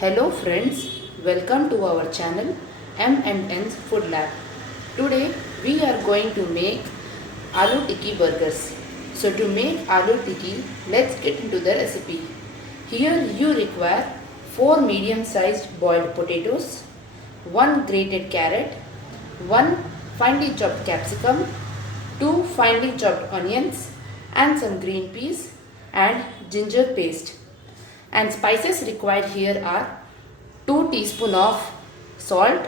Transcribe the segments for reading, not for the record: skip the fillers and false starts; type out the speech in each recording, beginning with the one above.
Hello friends, welcome to our channel M&N's Food Lab. Today we are going to make aloo tikki burgers. So to make aloo tikki, let's get into the recipe. Here you require 4 medium-sized boiled potatoes, 1 grated carrot, 1 finely chopped capsicum, 2 finely chopped onions and some green peas and ginger paste. And spices required here are 2 teaspoon of salt,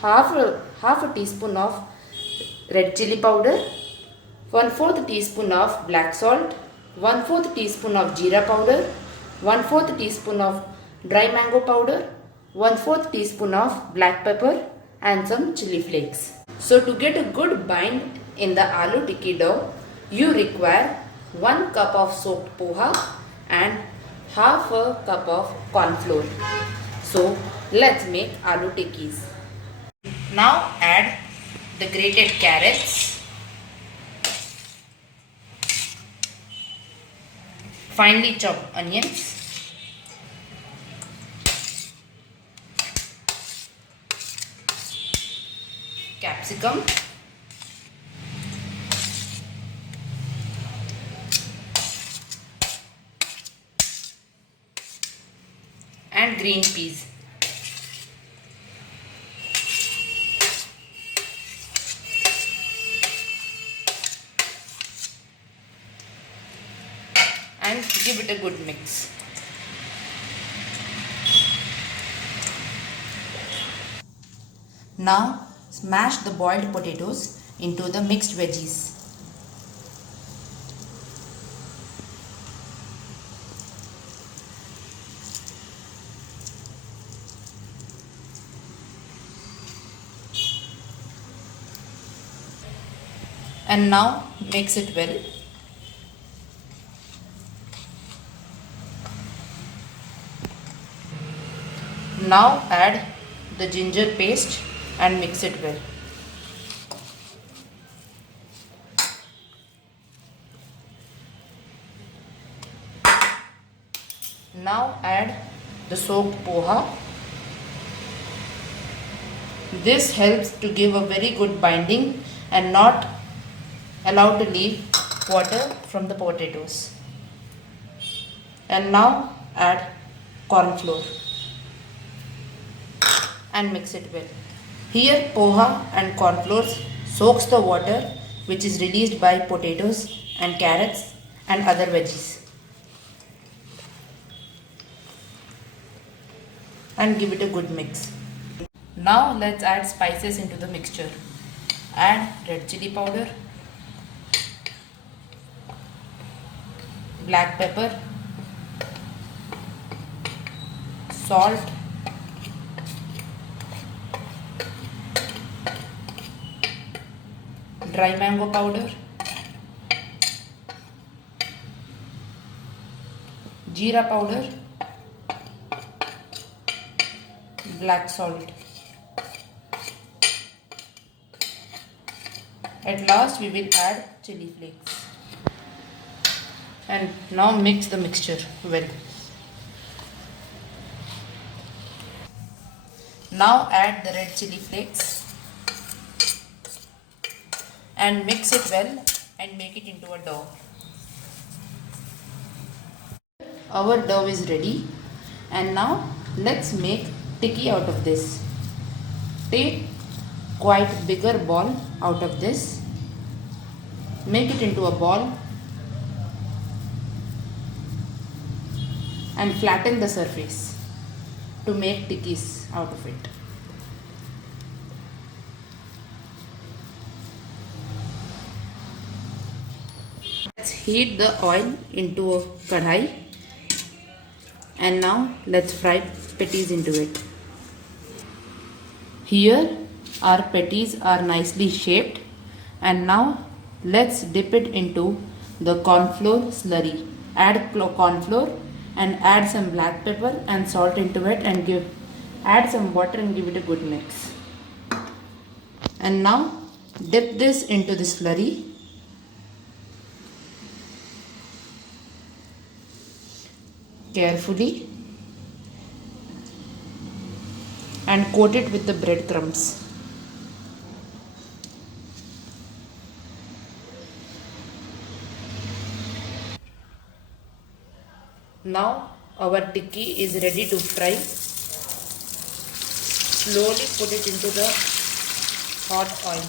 half a teaspoon of red chili powder, 1/4 teaspoon of black salt, 1/4 teaspoon of jeera powder, 1/4 teaspoon of dry mango powder, 1/4 teaspoon of black pepper and some chili flakes. So to get a good bind in the aloo tikki dough, you require 1 cup of soaked poha and half a cup of corn flour. So let's make aloo tikkis. Now add the grated carrots, finely chopped onions, capsicum, and green peas. And give it a good mix. Now smash the boiled potatoes into the mixed veggies. And now mix it well. Now add the ginger paste and mix it well. Now add the soaked poha. This helps to give a very good binding and not allow to leave water from the potatoes. And now add corn flour and mix it well. Here poha and corn flour soaks the water which is released by potatoes and carrots and other veggies. And give it a good mix. Now let's add spices into the mixture. Add red chili powder, black pepper, salt, dry mango powder, jeera powder, black salt. At last we will add chili flakes. And now mix the mixture well. Now add the red chili flakes and mix it well and make it into a dough. Our dough is ready and now let's make tikki out of this. Take quite bigger ball out of this. Make it into a ball and flatten the surface to make tikkis out of it. Let's heat the oil into a kadhai and now let's fry patties into it. Here our patties are nicely shaped and now let's dip it into the corn flour slurry. Add corn flour and add some black pepper and salt into it and add some water and give it a good mix. And now dip this into the slurry carefully and coat it with the breadcrumbs. Now our tikki is ready to fry. Slowly put it into the hot oil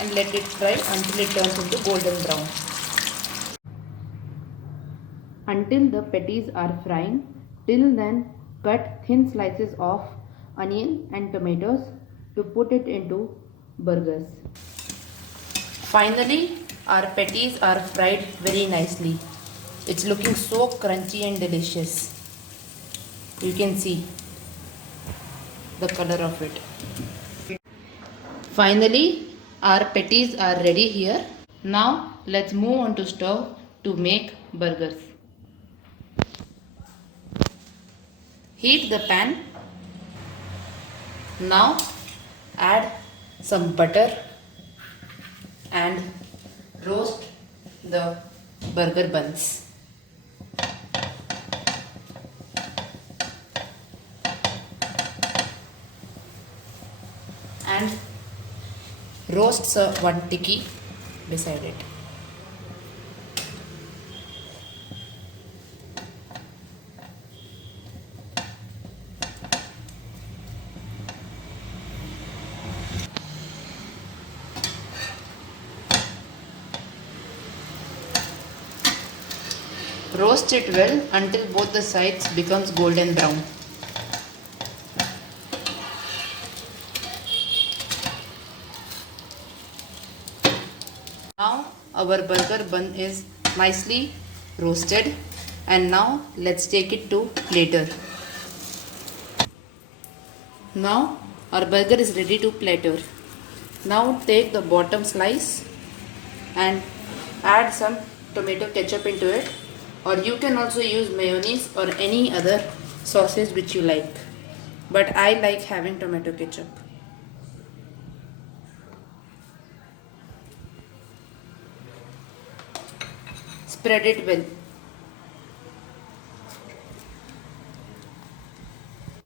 and let it fry until it turns into golden brown. Until the patties are frying, till then cut thin slices of onion and tomatoes to put it into burgers. Finally, our patties are fried very nicely. It's looking so crunchy and delicious. You can see the color of it. Finally, our patties are ready here. Now let's move on to stove to make burgers. Heat the pan. Now add some butter and roast the burger buns. And roast one tikki beside it. Roast it well until both the sides becomes golden brown. Now our burger bun is nicely roasted, and now let's take it to platter. Now our burger is ready to platter. Now take the bottom slice and add some tomato ketchup into it, or you can also use mayonnaise or any other sauces which you like, but I like having tomato ketchup. Spread it well.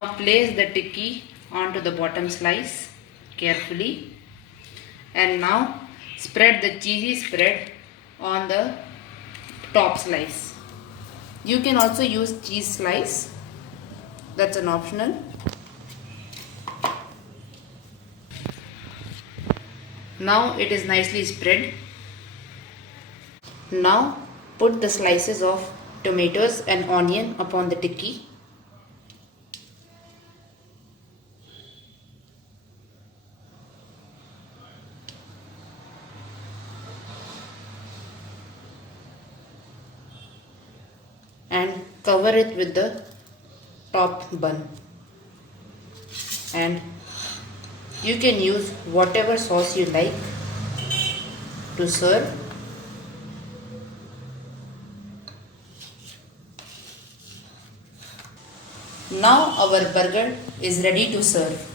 Now place the tikki onto the bottom slice carefully, and now spread the cheesy spread on the top slice. You can also use cheese slice, that's an optional. Now it is nicely spread. Now put the slices of tomatoes and onion upon the tikki. And cover it with the top bun. And you can use whatever sauce you like to serve. Now our burger is ready to serve.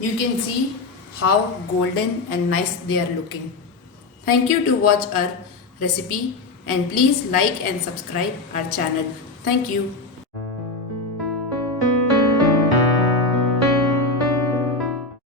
You can see how golden and nice they are looking. Thank you to watch our recipe, and please like and subscribe our channel. Thank you.